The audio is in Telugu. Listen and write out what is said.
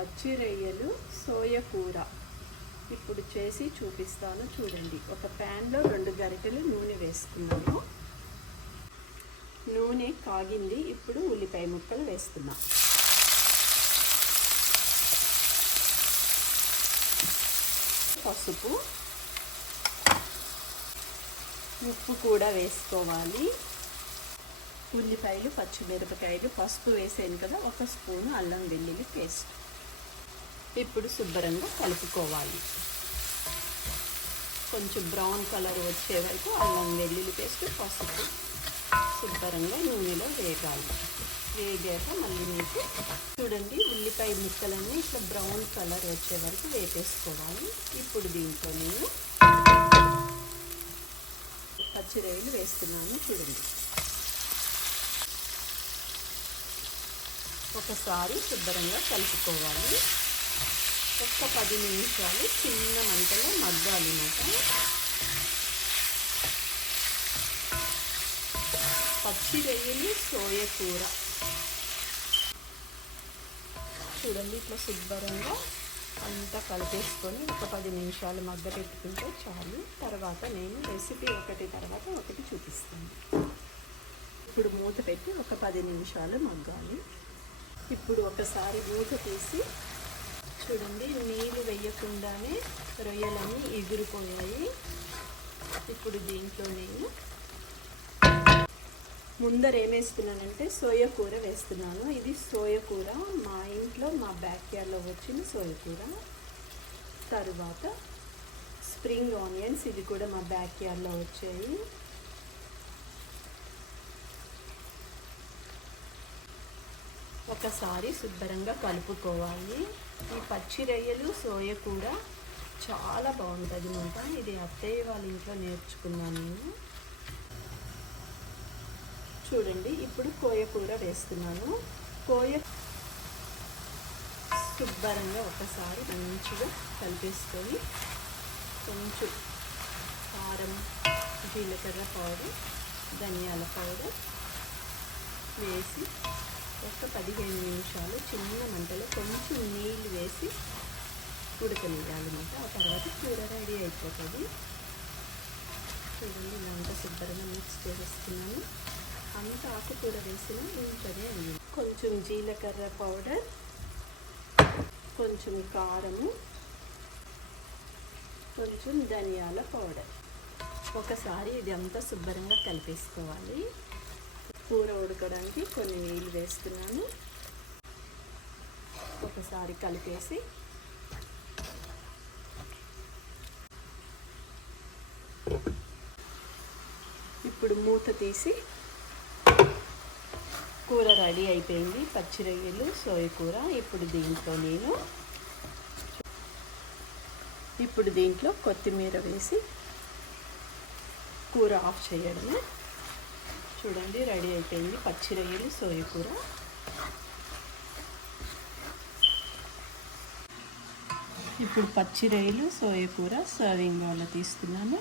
పచ్చి రొయ్యలు సోయ కూర ఇప్పుడు చేసి చూపిస్తాను చూడండి. ఒక ప్యాన్లో 2 గరిటెలు నూనె వేసుకున్నాను. నూనె కాగింది. ఇప్పుడు ఉల్లిపాయ ముక్కలు వేస్తున్నా. పసుపు, ఉప్పు కూడా వేసుకోవాలి. ఉల్లిపాయలు, పచ్చిమిరపకాయలు, పసుపు వేసాను కదా, 1 స్పూను అల్లం వెల్లుల్లి పేస్ట్. ఇప్పుడు శుభ్రంగా కలుపుకోవాలి. కొంచెం బ్రౌన్ కలర్ వచ్చే వరకు అల్లం వెల్లుల్లి పేస్ట్, పసుపు శుభ్రంగా నూనెలో వేగాలి. వేగాక మళ్ళీ మీకు చూడండి, ఉల్లిపాయ ముక్కలన్నీ ఇట్లా బ్రౌన్ కలర్ వచ్చే వరకు వేపేసుకోవాలి. ఇప్పుడు దీంట్లో నేను పచ్చి రొయ్యలు వేస్తున్నాను చూడండి. ఒకసారి శుభ్రంగా కలుపుకోవాలి. ఒక్క 10 నిమిషాలు చిన్న మంటలో మగ్గాలి అన్నమాట. పచ్చి రొయ్యలు సోయ కూర చూడండి. ఇట్లా శుభ్రంగా అంతా కలిపేసుకొని ఒక 10 నిమిషాలు మగ్గపెట్టుకుంటే చాలు. తర్వాత నేను రెసిపీ ఒకటి తర్వాత ఒకటి చూపిస్తాను. ఇప్పుడు మూత పెట్టి ఒక 10 నిమిషాలు మగ్గాలి. ఇప్పుడు ఒకసారి మూత తీసి చూడండి, నీళ్ళు వేయకుండానే రొయ్యలన్నీ ఎగిరిపోయాయి. ఇప్పుడు దీంట్లో నేను ముందర ఏమేస్తున్నానంటే సోయ కూర వేస్తున్నాను. ఇది సోయ కూర మా ఇంట్లో మా బ్యాక్యార్డ్లో వచ్చిన సోయ కూర. తరువాత స్ప్రింగ్ ఆనియన్స్, ఇది కూడా మా బ్యాక్యార్డ్లో వచ్చాయి. ఒకసారి శుభ్రంగా కలుపుకోవాలి. ఈ పచ్చి రొయ్యలు సోయ కూర చాలా బాగుంటుంది అన్నమాట. ఇది అత్తయ్య వాళ్ళ ఇంట్లో నేర్చుకున్నాను నేను. చూడండి, ఇప్పుడు కోయ కూర వేస్తున్నాను. కోయ శుభ్రంగా ఒకసారి మంచిగా కలిపేసుకొని కొంచెం కారం, జీలకర్ర పౌడర్, ధనియాల పౌడర్ వేసి ఒక 15 నిమిషాలు చిన్న మంటలో కొంచెం నీళ్ళు వేసి ఉడకనియాలన్నమాట. ఆ తర్వాత కూర రెడీ అయిపోతుంది. చూడండి, ఇలాంటి శుభ్రంగా మిక్స్ చేసేస్తున్నాను. అంత ఆకుకూర వేసిన ఇంట్లోనే అయ్యింది. కొంచెం జీలకర్ర పౌడర్, కొంచెం కారము, కొంచెం ధనియాల పౌడర్. ఒకసారి ఇది అంతా శుభ్రంగా కలిపేసుకోవాలి. కూర ఉడకడానికి కొన్ని నీళ్ళు వేస్తున్నాను. ఒకసారి కలిపేసి ఇప్పుడు మూత తీసి కూర రెడీ అయిపోయింది. పచ్చి రొయ్యలు సోయ కూర. ఇప్పుడు దీంట్లో కొత్తిమీర వేసి కూర ఆఫ్ చేయడమే. చూడండి, రెడీ అయిపోయింది పచ్చి రొయ్యలు సోయ కూర. ఇప్పుడు పచ్చి రొయ్యలు సోయ కూర సర్వింగ్ బౌల్లో తీస్తున్నాను.